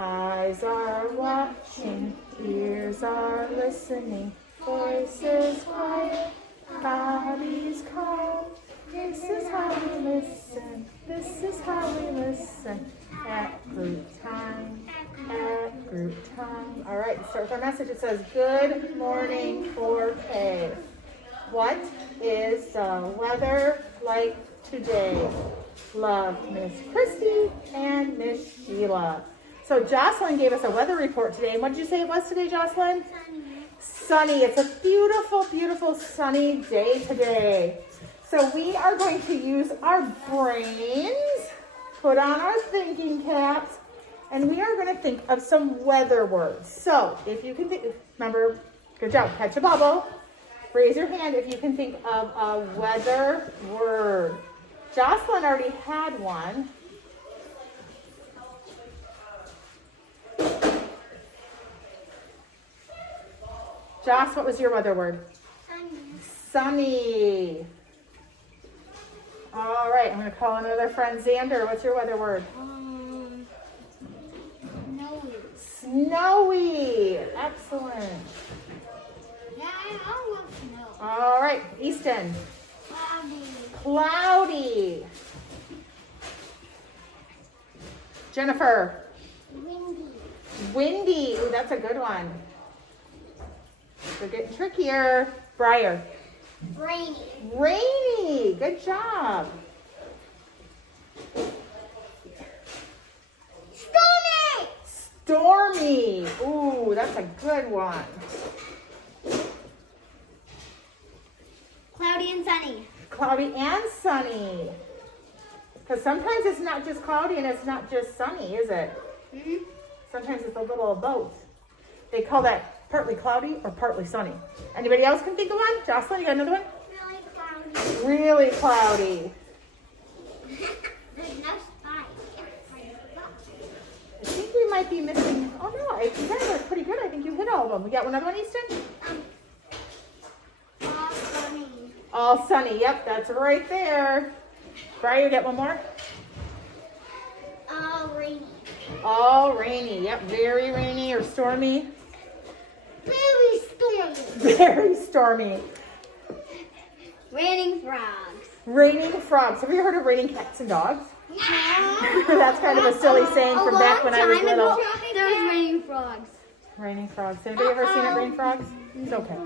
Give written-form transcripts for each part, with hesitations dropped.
Eyes are watching, ears are listening, voices quiet, bodies calm. This is how we listen, this is how we listen at group time, at group time. All right, start with our message. It says, good morning, 4K. What is the weather like today? Love, Miss Christy and Miss Sheila. So Jocelyn gave us a weather report today. And what did you say it was today, Jocelyn? Sunny. It's a beautiful, beautiful sunny day today. So we are going to use our brains, put on our thinking caps, and we are going to think of some weather words. So if you can think, remember, good job, catch a bubble. Raise your hand if you can think of a weather word. Jocelyn already had one. Joss, what was your weather word? Sunny. All right, I'm going to call another friend, Xander. What's your weather word? Snowy. Snowy. Excellent. Yeah, I love snow. All right, Easton. Cloudy. Cloudy. Jennifer. Windy. Windy. Ooh, that's a good one. They're getting trickier. Briar. Rainy. Rainy. Good job. Stormy. Stormy. Ooh, that's a good one. Cloudy and sunny. Cloudy and sunny. Because sometimes it's not just cloudy and it's not just sunny, is it? Mm-hmm. Sometimes it's a little of both. They call that partly cloudy or partly sunny. Anybody else can think of one? Jocelyn, you got another one? Really cloudy. Really cloudy. There's no sky. I think we might be missing. Oh no, I think that was pretty good. I think you hit all of them. We got another one, Easton? All sunny. All sunny. Yep, that's right there. Brian, you get one more? All rainy. All rainy. Yep, very rainy or stormy. Very stormy. Very stormy. Raining frogs. Raining frogs. Have you heard of raining cats and dogs? Yeah. That's kind of a silly saying from back when I was little. There was raining frogs. Raining frogs. Anybody ever seen it rain frogs? It's okay.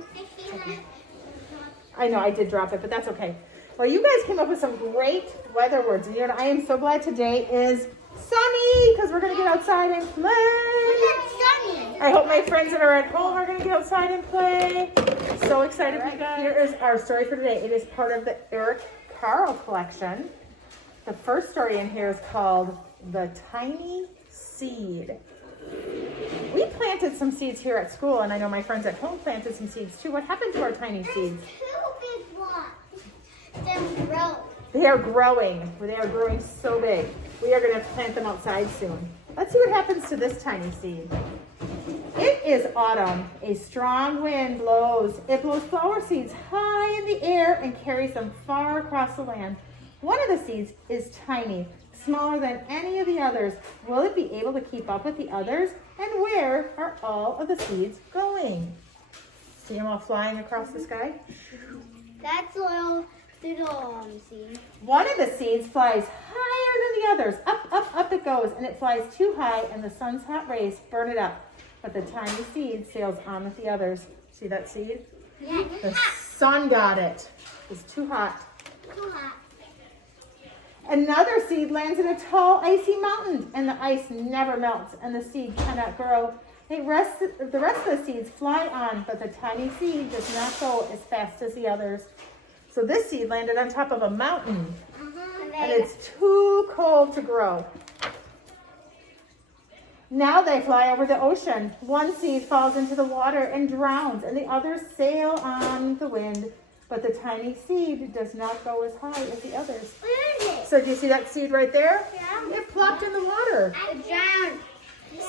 I know I did drop it, but that's okay. Well, you guys came up with some great weather words. And you know what? I am so glad today is sunny because we're going to get outside and play. Sunny. I hope my friends that are at home are going to get outside and play. So excited for you guys. Here is our story for today. It is part of the Eric Carle collection. The first story in here is called The Tiny Seed. We planted some seeds here at school, and I know my friends at home planted some seeds too. What happened to our tiny seeds? Two big ones. They're grow. They are growing. They are growing so big. We are going to have to plant them outside soon. Let's see what happens to this tiny seed. It is autumn. A strong wind blows. It blows flower seeds high in the air and carries them far across the land. One of the seeds is tiny, smaller than any of the others. Will it be able to keep up with the others? And where are all of the seeds going? See them all flying across the sky? That's a little seed. One of the seeds flies higher than the others. Up, up, up it goes, and it flies too high, and the sun's hot rays burn it up. But the tiny seed sails on with the others. See that seed? Yeah. The sun got it. It's too hot. Too hot. Another seed lands in a tall, icy mountain, and the ice never melts, and the seed cannot grow. The rest of the seeds fly on, but the tiny seed does not go as fast as the others. So this seed landed on top of a mountain, and it's too cold to grow. Now they fly over the ocean. One seed falls into the water and drowns, and the others sail on the wind. But the tiny seed does not go as high as the others. Where is it? So do you see that seed right there? Yeah. It plopped in the water. I drowned.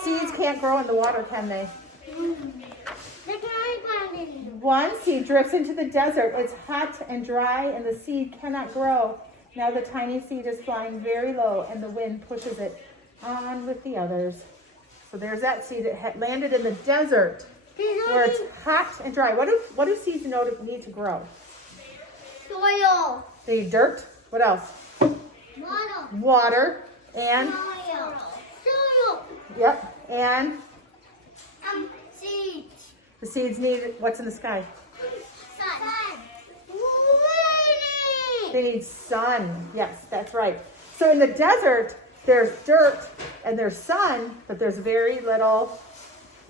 Seeds can't grow in the water, can they? They can only plant in. One seed drifts into the desert. It's hot and dry, and the seed cannot grow. Now the tiny seed is flying very low, and the wind pushes it on with the others. So there's that seed that landed in the desert where it's hot and dry. What do seeds need to grow? Soil. They need dirt. What else? Water. Water and Soil. Soil. yep. And Seeds. the seeds need what's in the sky? Sun. They need sun. Yes, that's right. So in the desert, there's dirt and there's sun, but there's very little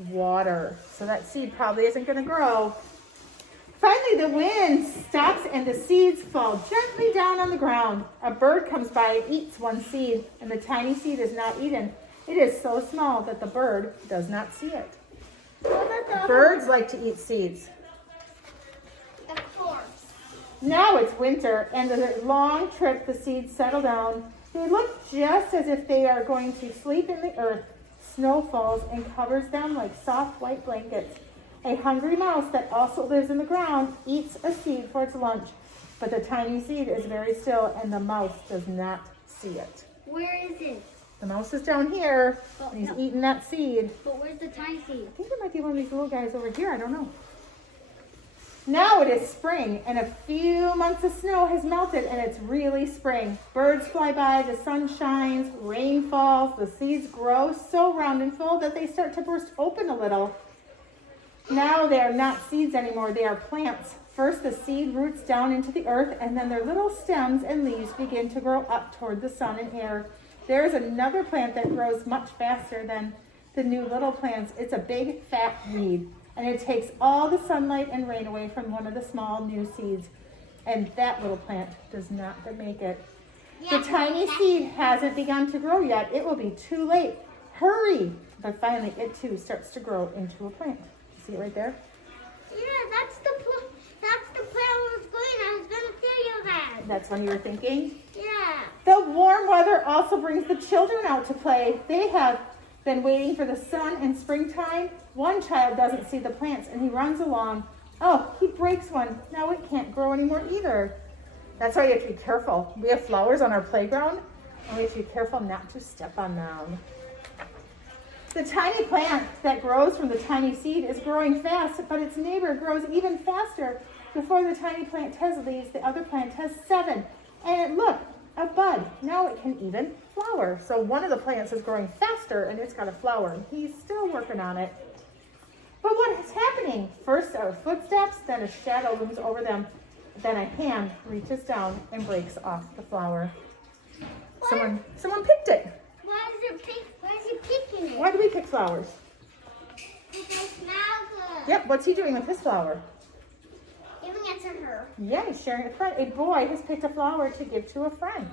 water. So that seed probably isn't going to grow. Finally, the wind stops and the seeds fall gently down on the ground. A bird comes by and eats one seed, and the tiny seed is not eaten. It is so small that the bird does not see it. Birds like to eat seeds. Of course. Now it's winter, and the long trip, the seeds settle down. They look just as if they are going to sleep in the earth. Snow falls and covers them like soft white blankets. A hungry mouse that also lives in the ground eats a seed for its lunch, but the tiny seed is very still, and the mouse does not see it. Where is it? The mouse is down here, and he's eating that seed. But where's the tiny seed? I think it might be one of these little guys over here. I don't know. Now it is spring, and a few months of snow has melted, and it's really spring. Birds fly by, the sun shines, rain falls, the seeds grow so round and full that they start to burst open a little. Now they are not seeds anymore, they are plants. First, the seed roots down into the earth, and then their little stems and leaves begin to grow up toward the sun and air. There is another plant that grows much faster than the new little plants. It's a big, fat weed, and it takes all the sunlight and rain away from one of the small new seeds. And that little plant does not make it. The tiny seed hasn't begun to grow yet. It will be too late. Hurry! But finally, it too starts to grow into a plant. See it right there? Yeah, that's the plan I was going. I was gonna tell you that. That's when you were thinking? Yeah. The warm weather also brings the children out to play. They have been waiting for the sun in springtime. One child doesn't see the plants and he runs along. Oh, he breaks one. Now it can't grow anymore either. That's why you have to be careful. We have flowers on our playground and we have to be careful not to step on them. The tiny plant that grows from the tiny seed is growing fast, but its neighbor grows even faster. Before the tiny plant has leaves, the other plant has 7. And look, a bud. Now it can even flower. So one of the plants is growing faster and it's got a flower. He's still working on it. But what is happening? First are footsteps, then a shadow looms over them. Then a hand reaches down and breaks off the flower. Someone picked it. Why is he picking it? Why do we pick flowers? Because they smell good. Yep, what's he doing with his flower? Giving it to her. Yeah, he's sharing it with a friend. A boy has picked a flower to give to a friend.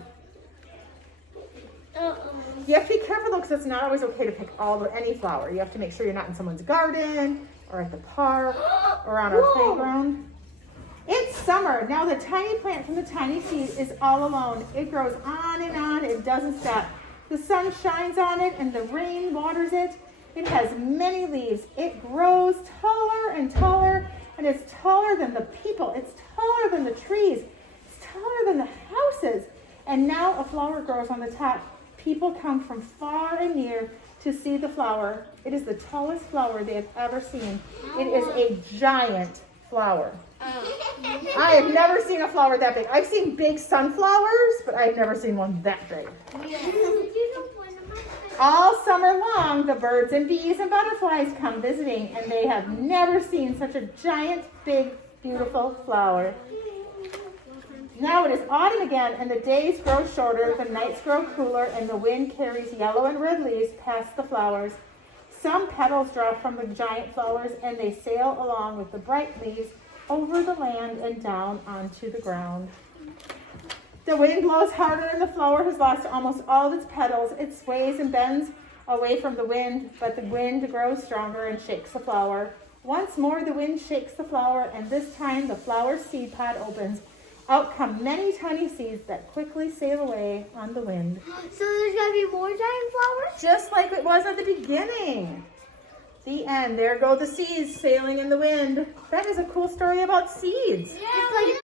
You have to be careful though, because it's not always okay to pick any flower. You have to make sure you're not in someone's garden or at the park or on our playground. It's summer. Now the tiny plant from the tiny seed is all alone. It grows on and on. It doesn't stop. The sun shines on it and the rain waters it. It has many leaves. It grows taller and taller, and it's taller than the people. It's taller than the trees. It's taller than the houses. And now a flower grows on the top. People come from far and near to see the flower. It is the tallest flower they have ever seen. It is a giant flower. I have never seen a flower that big. I've seen big sunflowers, but I've never seen one that big. All summer long, the birds and bees and butterflies come visiting, and they have never seen such a giant, big, beautiful flower. Now it is autumn again, and the days grow shorter, the nights grow cooler, and the wind carries yellow and red leaves past the flowers. Some petals drop from the giant flowers, and they sail along with the bright leaves over the land and down onto the ground. The wind blows harder, and the flower has lost almost all of its petals. It sways and bends away from the wind, but the wind grows stronger and shakes the flower. Once more, the wind shakes the flower, and this time the flower's seed pod opens. Out come many tiny seeds that quickly sail away on the wind. So there's going to be more giant flowers? Just like it was at the beginning. The end. There go the seeds sailing in the wind. That is a cool story about seeds. Yeah,